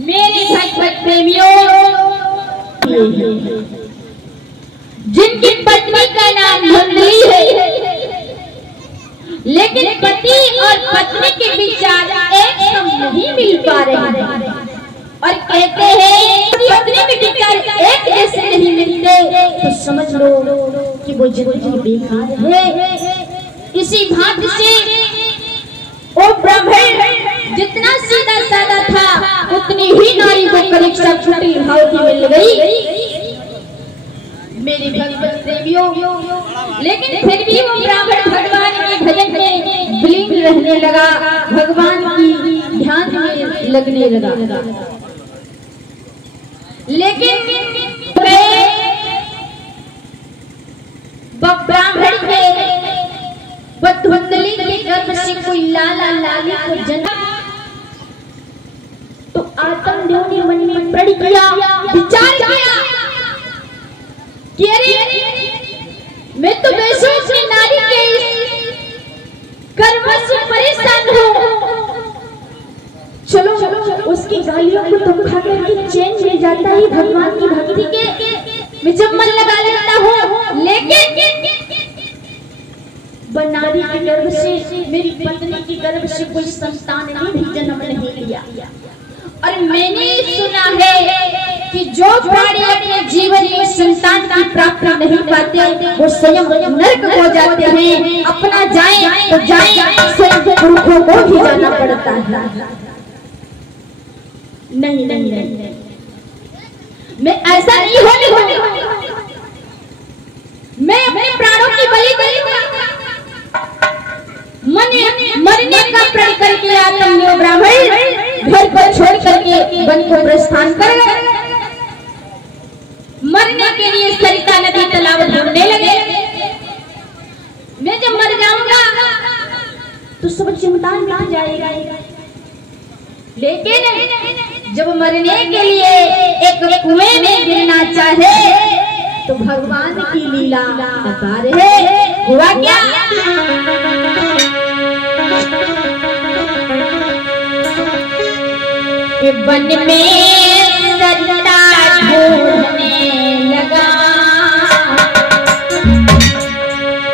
मेरे भक्त प्रेमियों, जिनकी पत्नी का नाम धुंधली है, लेकिन पति और पत्नी के विचार एक सम नहीं मिल पा रहे हैं और कहते हैं पत्नी के विचार एक जैसे नहीं मिलते तो समझ लो कि वो जिंदगी बेकार है। इसी भांति से वो ब्राह्मण जितना सीधा साधा था उतनी ही नारी को परीक्षा छुट्टी भाव की मिल गई। मेरे भगवत प्रेमियों, लेकिन फिर भी वो ब्राह्मण भगवान के भजन में विलीन रहने लगा, भगवान की ध्यान में लगने लगा। लेकिन ब्राह्मण के धुंधली के गर्भ से कोई लाला लाली को जन्म, तो आत्मदेव ने मन में प्रण किया, विचार किया कि अरे मैं तो वैसे अपनी नारी के कर्म से परेशान हूँ, चलो उसकी गालियों को तुम खा करके चैन मिल जाता है भगवान की भक्ति के, मैं जब मन लगा लेता हूँ। लेकिन नारी के गर्भ से, मेरी पत्नी की गर्भ से कोई संतान ने भी जन्म नहीं लिया। और मैंने सुना है कि जो प्राणी अपने जीवन में संतान की प्राप्ति नहीं पाते वो स्वयं नरक हो जाते हैं। अपना जाए तो जाए, स्वयं पुरुषों को भी जाना पड़ता है। नहीं, मैं ऐसा नहीं होने दूंगी, मैं अपने प्राणों की बलि दूंगा। मरने का प्रण करके आत्मदेव ब्राह्मण घर को छोड़ करके वन को प्रस्थान कर मरने के लिए सरिता नदी तालाब ढूंढने लगे। मैं जब मर जाऊंगा तो सब चिंता मिट जाएगा, लेकिन जब मरने के लिए एक कुएं में गिरना चाहे तो भगवान की लीला अपार है। हुआ क्या? वन में सरिता ढूंढने लगा,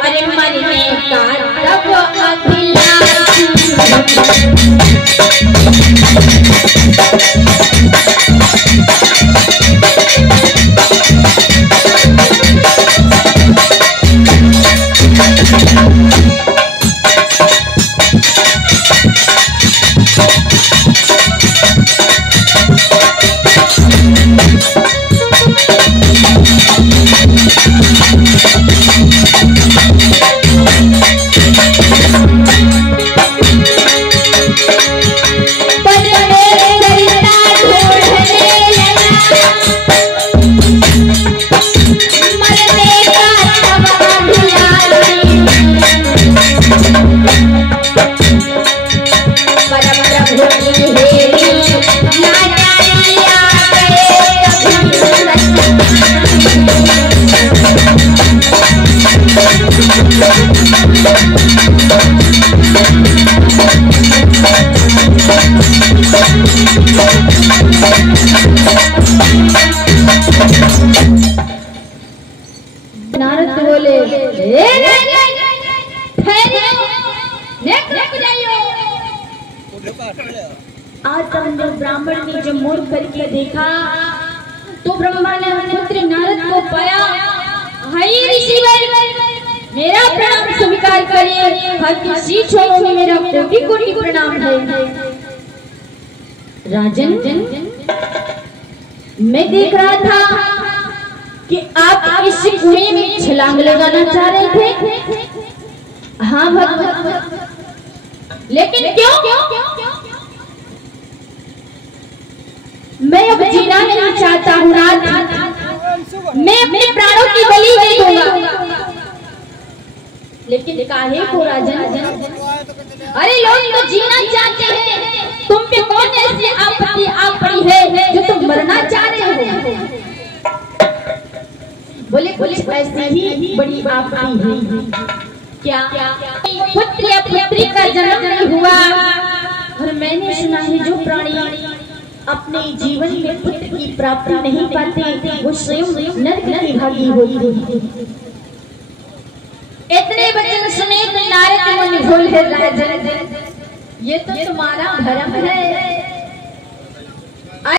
अरे मरने का तब अभिलाषी नारद बोले, आत्मदेव ब्राह्मण ने जब मोड़ करके देखा तो ब्रह्मा ने पुत्र नारद को पाया। हाय ऋषिवर, मेरा प्रणाम स्वीकार करिए, आपकी शीशों में मेरा कोटि कोटि प्रणाम है। राजन, मैं देख रहा था कि आप इस कुएं में छलांग लगाना चाह रहे थे। हाँ भगवान, लेकिन क्यों? मैं अब जीना नहीं चाहता हूँ राज, मैं अपने प्राणों की बलि दे दूंगा। लेकिन काहे को राजन? अरे लोग तो जीना चाहते हैं, तुम पे कौन ऐसी आपत्ति आ पड़ी है जो तुम मरना चाह रहे हो? बोले कुछ ऐसी ही बड़ी आपत्ति है क्या? पुत्र या पुत्री का जन्म नहीं हुआ, और मैंने सुना है जो प्राणी अपने जीवन में पुत्र की प्राप्ति नहीं पाते वो स्वयं नरक की भागी होती। इतने वचन समेत नारद मुनि बोले राजन, ये तो तुम्हारा भरम है।